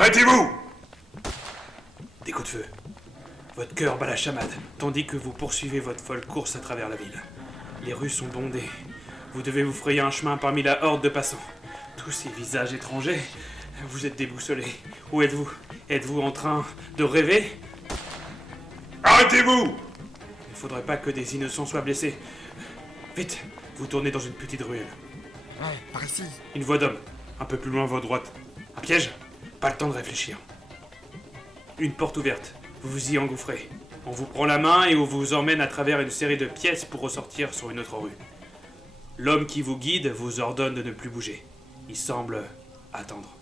Arrêtez-vous! Des coups de feu. Votre cœur bat la chamade, tandis que vous poursuivez votre folle course à travers la ville. Les rues sont bondées. Vous devez vous frayer un chemin parmi la horde de passants. Tous ces visages étrangers. Vous êtes déboussolé. Où êtes-vous? Êtes-vous en train de rêver? Arrêtez-vous! Il ne faudrait pas que des innocents soient blessés. Vite, vous tournez dans une petite ruelle. Ouais, par ici. Une voie d'homme, un peu plus loin à votre droite. Un piège? Pas le temps de réfléchir. Une porte ouverte, vous vous y engouffrez. On vous prend la main et on vous emmène à travers une série de pièces pour ressortir sur une autre rue. L'homme qui vous guide vous ordonne de ne plus bouger. Il semble attendre.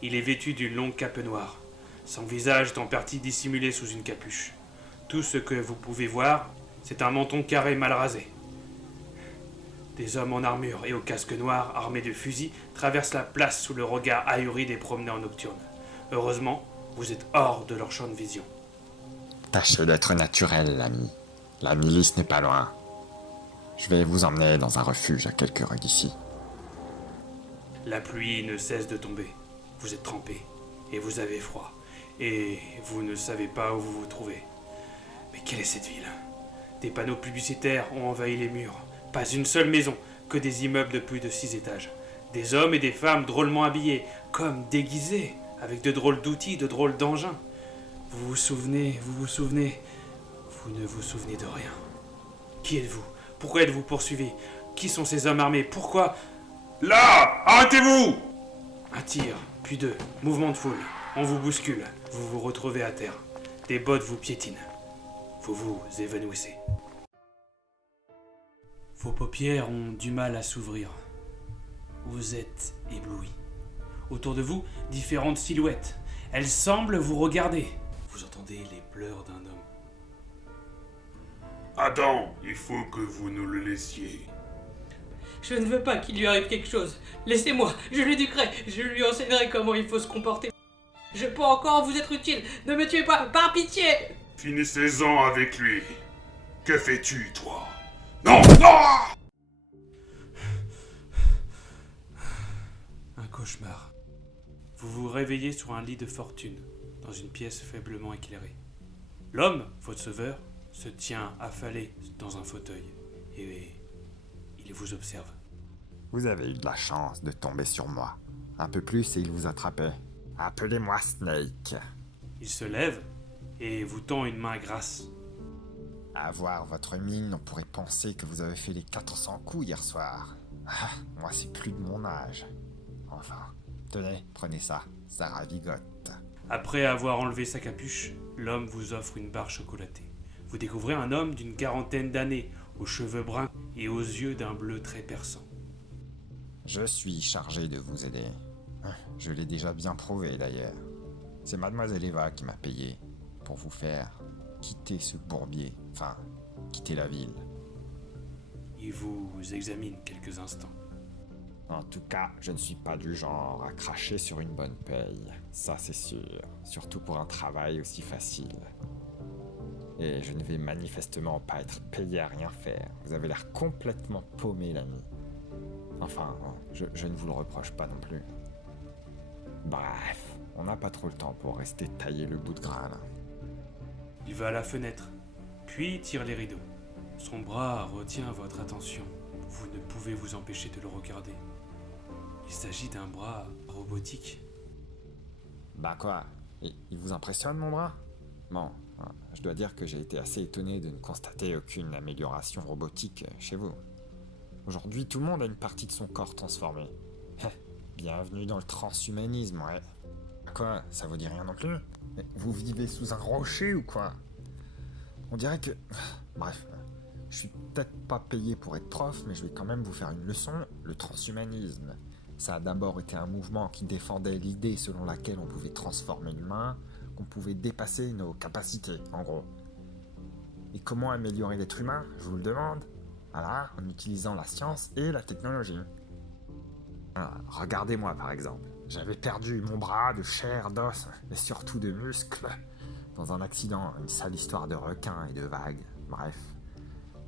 Il est vêtu d'une longue cape noire. Son visage est en partie dissimulé sous une capuche. Tout ce que vous pouvez voir, c'est un menton carré mal rasé. Des hommes en armure et au casque noir, armés de fusils, traversent la place sous le regard ahuri des promeneurs nocturnes. Heureusement, vous êtes hors de leur champ de vision. Tâchez d'être naturel, l'ami. La milice n'est pas loin. Je vais vous emmener dans un refuge à quelques rues d'ici. La pluie ne cesse de tomber. Vous êtes trempé et vous avez froid. Et vous ne savez pas où vous vous trouvez. Mais quelle est cette ville? Des panneaux publicitaires ont envahi les murs. Pas une seule maison, que des immeubles de plus de 6 étages. Des hommes et des femmes drôlement habillés, comme déguisés, avec de drôles d'outils, de drôles d'engins. Vous ne vous souvenez, vous ne vous souvenez de rien. Qui êtes-vous? Pourquoi êtes-vous poursuivi? Qui sont ces hommes armés? Pourquoi? Là! Arrêtez-vous! Un tir, puis deux, mouvement de foule. On vous bouscule, vous vous retrouvez à terre. Des bottes vous piétinent. Vous vous évanouissez. Vos paupières ont du mal à s'ouvrir. Vous êtes ébloui. Autour de vous, différentes silhouettes. Elles semblent vous regarder. Vous entendez les pleurs d'un homme. Adam, il faut que vous nous le laissiez. Je ne veux pas qu'il lui arrive quelque chose. Laissez-moi, je l'éduquerai, je lui enseignerai comment il faut se comporter. Je peux encore vous être utile, ne me tuez pas, par pitié! Finissez-en avec lui. Que fais-tu, toi? Non! Non! Un cauchemar. Vous vous réveillez sur un lit de fortune, dans une pièce faiblement éclairée. L'homme, votre sauveur, se tient affalé dans un fauteuil et il vous observe. Vous avez eu de la chance de tomber sur moi. Un peu plus et il vous attrapait. Appelez-moi Snake. Il se lève et vous tend une main grasse. À voir votre mine, on pourrait penser que vous avez fait les 400 coups hier soir. Ah, moi, c'est plus de mon âge. Enfin, tenez, prenez ça, ça ravigote. Après avoir enlevé sa capuche, l'homme vous offre une barre chocolatée. Vous découvrez un homme d'une quarantaine d'années, aux cheveux bruns et aux yeux d'un bleu très perçant. Je suis chargé de vous aider. Je l'ai déjà bien prouvé d'ailleurs. C'est Mademoiselle Eva qui m'a payé pour vous faire quitter ce bourbier, enfin, quitter la ville. Il vous examine quelques instants. En tout cas, je ne suis pas du genre à cracher sur une bonne paye, ça c'est sûr, surtout pour un travail aussi facile. Et je ne vais manifestement pas être payé à rien faire, vous avez l'air complètement paumé l'ami. Enfin, je ne vous le reproche pas non plus. Bref, on n'a pas trop le temps pour rester tailler le bout de gras là. Il va à la fenêtre, puis tire les rideaux. Son bras retient votre attention. Vous ne pouvez vous empêcher de le regarder. Il s'agit d'un bras robotique. Bah quoi? Il vous impressionne mon bras? Bon, je dois dire que j'ai été assez étonné de ne constater aucune amélioration robotique chez vous. Aujourd'hui, tout le monde a une partie de son corps transformée. Bienvenue dans le transhumanisme, ouais. Quoi? Ça vous dit rien non plus? Vous vivez sous un rocher ou quoi? On dirait que... Bref, je suis peut-être pas payé pour être prof, mais je vais quand même vous faire une leçon. Le transhumanisme, ça a d'abord été un mouvement qui défendait l'idée selon laquelle on pouvait transformer l'humain, qu'on pouvait dépasser nos capacités, en gros. Et comment améliorer l'être humain, je vous le demande? Voilà, en utilisant la science et la technologie. Regardez-moi par exemple. J'avais perdu mon bras de chair, d'os et surtout de muscles dans un accident, une sale histoire de requins et de vagues. Bref,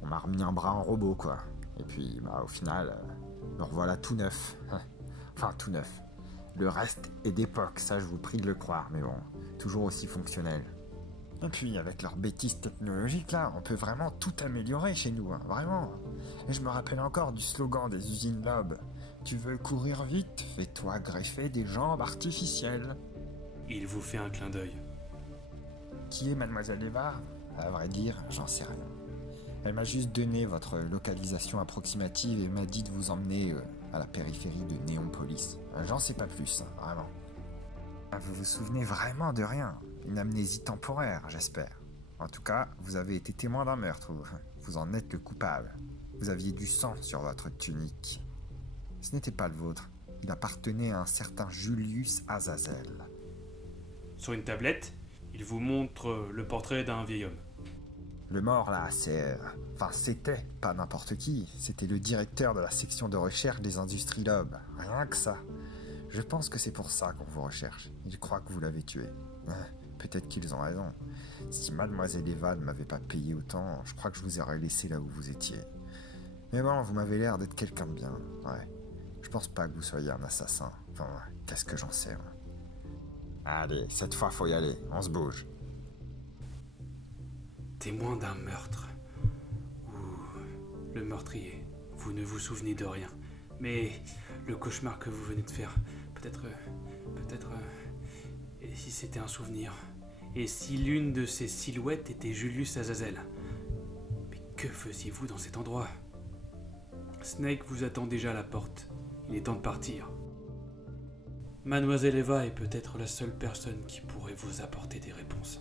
on m'a remis un bras en robot quoi. Et puis au final, me revoilà tout neuf. Enfin tout neuf. Le reste est d'époque, ça je vous prie de le croire, mais bon, toujours aussi fonctionnel. Et puis avec leurs bêtises technologiques là, on peut vraiment tout améliorer chez nous, hein, vraiment. Et je me rappelle encore du slogan des usines Loeb. Tu veux courir vite, fais-toi greffer des jambes artificielles. Il vous fait un clin d'œil. Qui est Mademoiselle Eva? À vrai dire, j'en sais rien. Elle m'a juste donné votre localisation approximative et m'a dit de vous emmener à la périphérie de Néonpolis. J'en sais pas plus, hein, vraiment. Vous vous souvenez vraiment de rien? Une amnésie temporaire, j'espère. En tout cas, vous avez été témoin d'un meurtre. Vous en êtes le coupable. Vous aviez du sang sur votre tunique. Ce n'était pas le vôtre. Il appartenait à un certain Julius Azazel. Sur une tablette, il vous montre le portrait d'un vieil homme. Le mort là, c'était pas n'importe qui. C'était le directeur de la section de recherche des industries Loeb. Rien que ça. Je pense que c'est pour ça qu'on vous recherche. Ils croient que vous l'avez tué. Peut-être qu'ils ont raison. Si Mademoiselle Eva ne m'avait pas payé autant, je crois que je vous aurais laissé là où vous étiez. Mais bon, vous m'avez l'air d'être quelqu'un de bien. Ouais. Je pense pas que vous soyez un assassin. Enfin, qu'est-ce que j'en sais, moi. Allez, cette fois faut y aller. On se bouge. Témoin d'un meurtre. Ou le meurtrier. Vous ne vous souvenez de rien. Mais le cauchemar que vous venez de faire, peut-être... Et si c'était un souvenir? Et si l'une de ces silhouettes était Julius Azazel? Mais que faisiez-vous dans cet endroit? Snake vous attend déjà à la porte. Il est temps de partir. Mademoiselle Eva est peut-être la seule personne qui pourrait vous apporter des réponses.